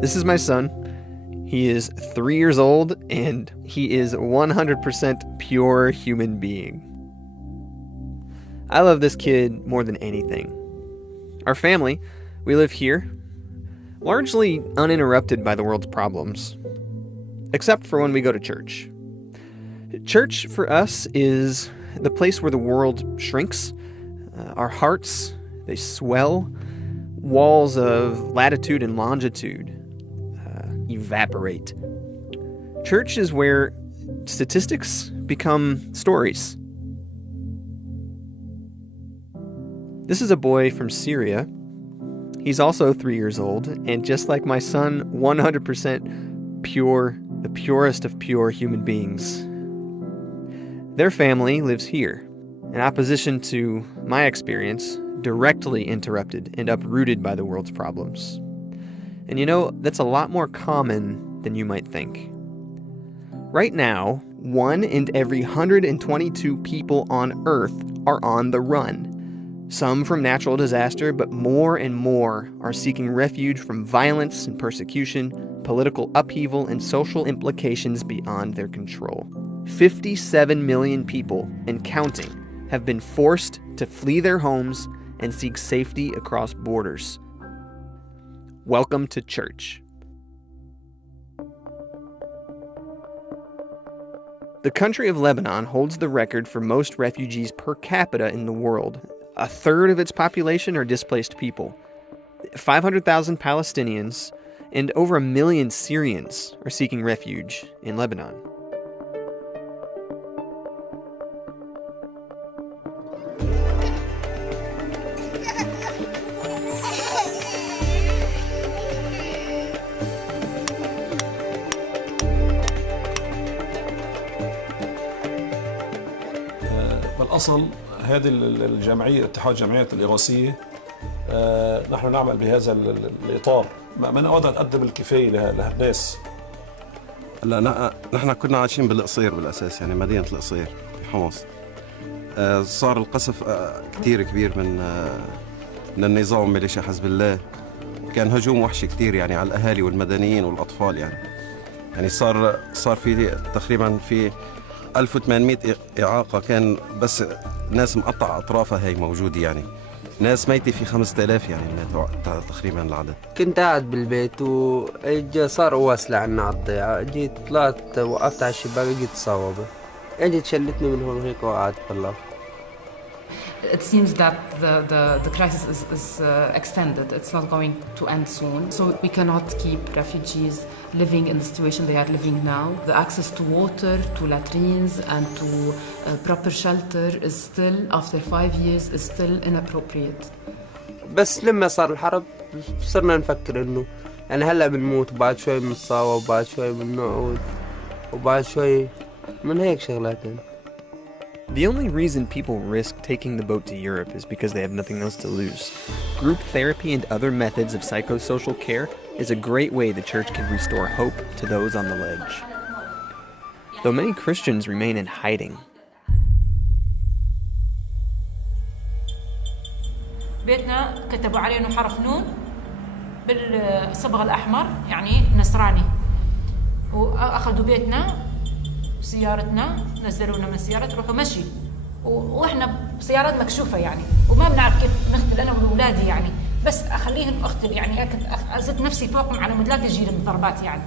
This is my son. He is 3 years old, and he is 100% pure human being. I love this kid more than anything. Our family, we live here, largely uninterrupted by the world's problems, except for when we go to church. Church, for us, is the place where the world shrinks. Our hearts, they swell. Walls of latitude and longitude evaporate. Church is where statistics become stories. This is a boy from Syria. He's also 3 years old, and just like my son, 100% pure, the purest of pure human beings. Their family lives here, in opposition to my experience, directly interrupted and uprooted by the world's problems. And you know, that's a lot more common than you might think. Right now, 1 in every 122 people on Earth are on the run. Some from natural disaster, but more and more are seeking refuge from violence and persecution, political upheaval, and social implications beyond their control. 57 million people, and counting, have been forced to flee their homes and seek safety across borders. Welcome to church. The country of Lebanon holds the record for most refugees per capita in the world. A third of its population are displaced people. 500,000 Palestinians and over 1 million Syrians are seeking refuge in Lebanon. بالأصل هذه الجمعية اتحاد جمعية الإغاثية نحن نعمل بهذا الإطار ما نقدر نقدم الكفاية لهالناس. لا نحن كنا عايشين بالقصير بالأساس، يعني مدينة القصير في حمص. صار القصف كتير كبير من النظام ميليشيا حزب الله. كان هجوم وحشي كتير يعني على الأهالي والمدنيين والأطفال يعني صار في تقريبا في 1800 إعاقة، كان بس ناس مقطع أطرافها هي موجودة، يعني ناس ميتة في 5000 يعني تقريبا العدد. كنت قاعد بالبيت صار واسلة عنا على الضيعة، جيت طلعت وقفت على الشباك جيت صوبة، اجت شلتني من هون هيك وقعدت بالله. It seems that the crisis is extended. It's not going to end soon. So we cannot keep refugees living in the situation they are living now. The access to water, to latrines, and to proper shelter is still, after 5 years, is still inappropriate. بس لما صار الحرب صرنا نفكر إنه يعني هلا بنموت وبعد شوي بنتصاوب وبعد شوي بنقعد وبعد شوي من هيك شغلاتين. The only reason people risk taking the boat to Europe is because they have nothing else to lose. Group therapy and other methods of psychosocial care is a great way the church can restore hope to those on the ledge. Though many Christians remain in hiding. بيتنا كتبوا عليه انه حرف نون بالصبغ الأحمر يعني نصراني، وأخذوا بيتنا سيارتنا، نزلونا من السيارة روحوا مشي، واحنا بسيارات مكشوفة يعني، وما بنعرف كيف نختل انا واولادي يعني، بس اخليهم اختل يعني، ازت نفسي فوقهم على مود لا تجي لهم ضربات يعني.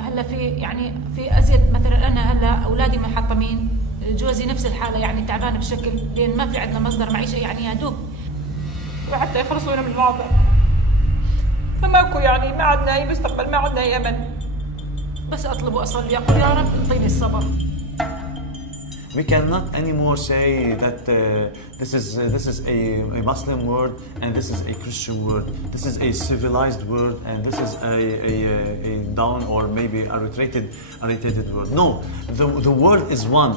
هلا في يعني في ازيد مثلا انا هلا اولادي محطمين، جوزي نفس الحالة يعني تعبان بشكل، لان ما في عندنا مصدر معيشة يعني يا دوب وحتى يخلصونا من الوضع، فماكو يعني ما عندنا اي مستقبل، ما عندنا اي امل. بس أطلب وأصلي أقول يا رب انطيني الصبر. We cannot anymore say that this is a Muslim world and this is a Christian world. This is a civilized world and this is a down or maybe a retreated world. No, the world is one.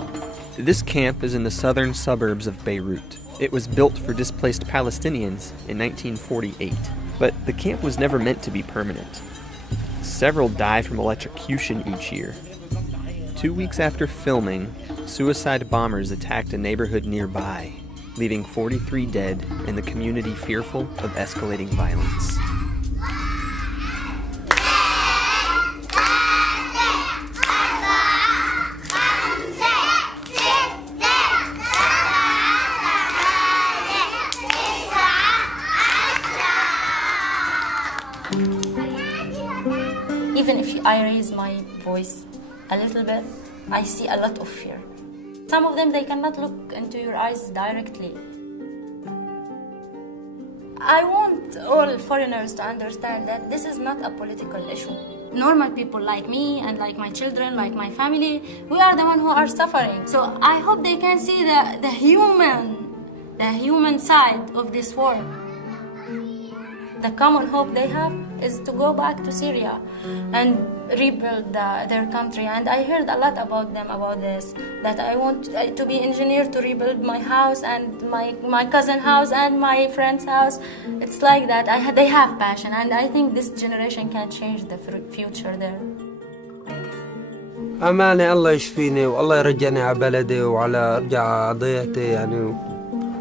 This camp is in the southern suburbs of Beirut. It was built for displaced Palestinians in 1948, but the camp was never meant to be permanent. Several die from electrocution each year. 2 weeks after filming, suicide bombers attacked a neighborhood nearby. leaving 43 dead and the community fearful of escalating violence. Even if I raise my voice a little bit, I see a lot of fear. Some of them, they cannot look into your eyes directly. I want all foreigners to understand that this is not a political issue. Normal people like me and like my children, like my family, we are the ones who are suffering. So I hope they can see the human side of this war. The common hope they have is to go back to Syria and rebuild their country. And I heard a lot about them about this, that I want to be engineer to rebuild my house and my cousin's house and my friend's house. It's like that. They have passion, and I think this generation can change the future there. أماني الله يشفيني والله يرجعني على بلدي وعلى أرجع ضيعتي يعني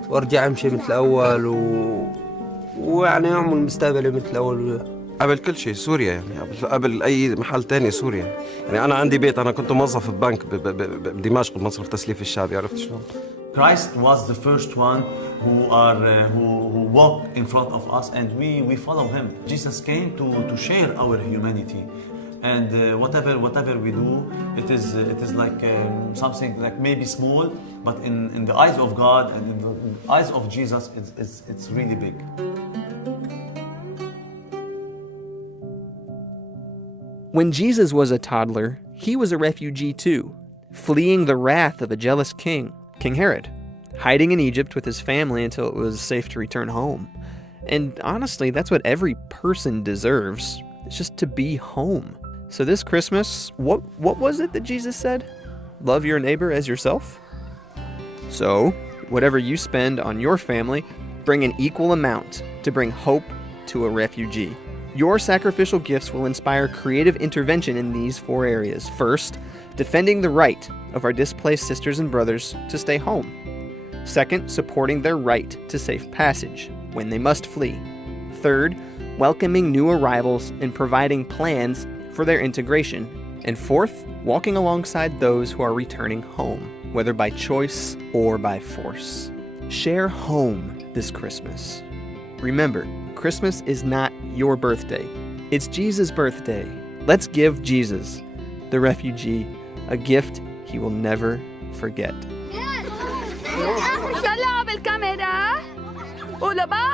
وأرجع أمشي مثل الأول ويعني أعمل مستقبلي مثل الأول. قبل كل شيء سوريا يعني قبل أي محل تاني سوريا. يعني أنا عندي بيت، أنا كنت موظف ببنك بدمشق بمصرف تسليف الشعبي، عرفت شلون؟ Christ was the first one who walked in front of us, and we follow him. Jesus came to share our humanity, and whatever we do, it is like something like maybe small, but in the eyes of God and in the eyes of Jesus, it's really big. When Jesus was a toddler, he was a refugee too, fleeing the wrath of a jealous king, King Herod, hiding in Egypt with his family until it was safe to return home. And honestly, that's what every person deserves. It's just to be home. So this Christmas, what was it that Jesus said? Love your neighbor as yourself? So, whatever you spend on your family, bring an equal amount to bring hope to a refugee. Your sacrificial gifts will inspire creative intervention in these 4 areas. First, defending the right of our displaced sisters and brothers to stay home. Second, supporting their right to safe passage when they must flee. Third, welcoming new arrivals and providing plans for their integration. And fourth, walking alongside those who are returning home, whether by choice or by force. Share home this Christmas. Remember, Christmas is not your birthday. It's Jesus' birthday. Let's give Jesus, the refugee, a gift he will never forget. يلا بالكاميرا قولوا باي.